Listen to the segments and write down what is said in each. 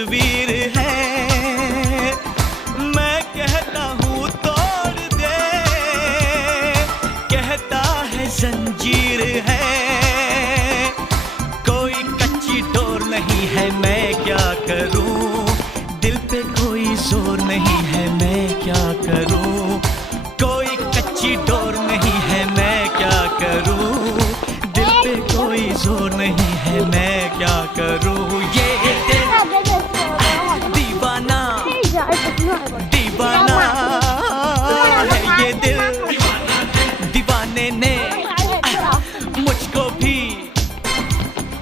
तस्वीर है, मैं कहता हूँ तोड़ दे, कहता है जंजीर है, कोई कच्ची डोर नहीं है, मैं क्या करूँ, दिल पे कोई जोर नहीं है, मैं क्या करूँ, कोई कच्ची डोर नहीं है, मैं क्या करूँ, दिल पे कोई जोर नहीं है, मैं क्या करूँ। ये दिल दीवाना दीवाना है, ये दिल दीवाने ने मुझको भी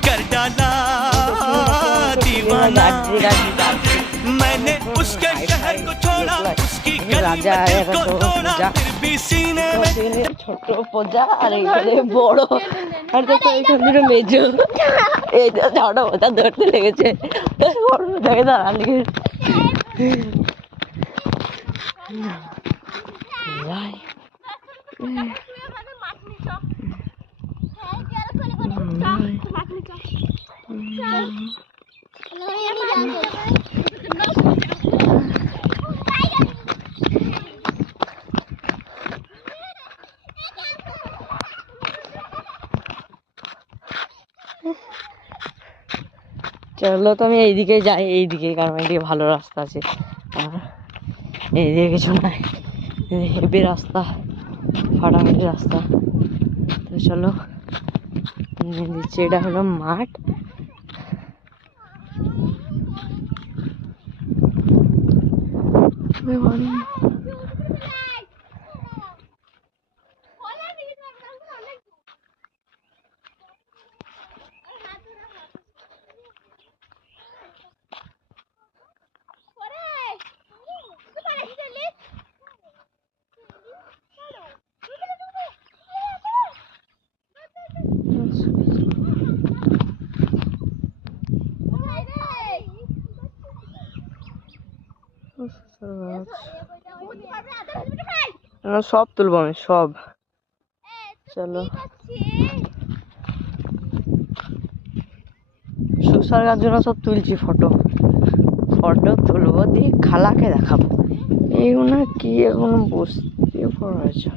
कर डाला दीवाना। मैंने उसके शहर को छोड़ा, उसकी गली को तोड़ा, फिर भी सीने में ছোট পজা আর এখানে বড়, আর দেখো এখানে মেজো, এই ছোট পজা ধরতে লেগেছে, বড় দেখে দাঁড়ান চলো তো আমি এইদিকে যাই, এইদিকে, কারণ এইদিকে ভালো রাস্তা আছে, আর এইদিকে কিছু নাই, হেভি রাস্তা, ফাটাফাটি রাস্তা। তো চলো দিচ্ছি, এটা হলো মাঠ, সব তুলবো আমি সব। চলো সুসার জন্য সব তুলছি, ফটো ফটো তুলবো, দিয়ে খালাকে দেখাবো। এইগুলো কি এখন বসতে পড়েছে।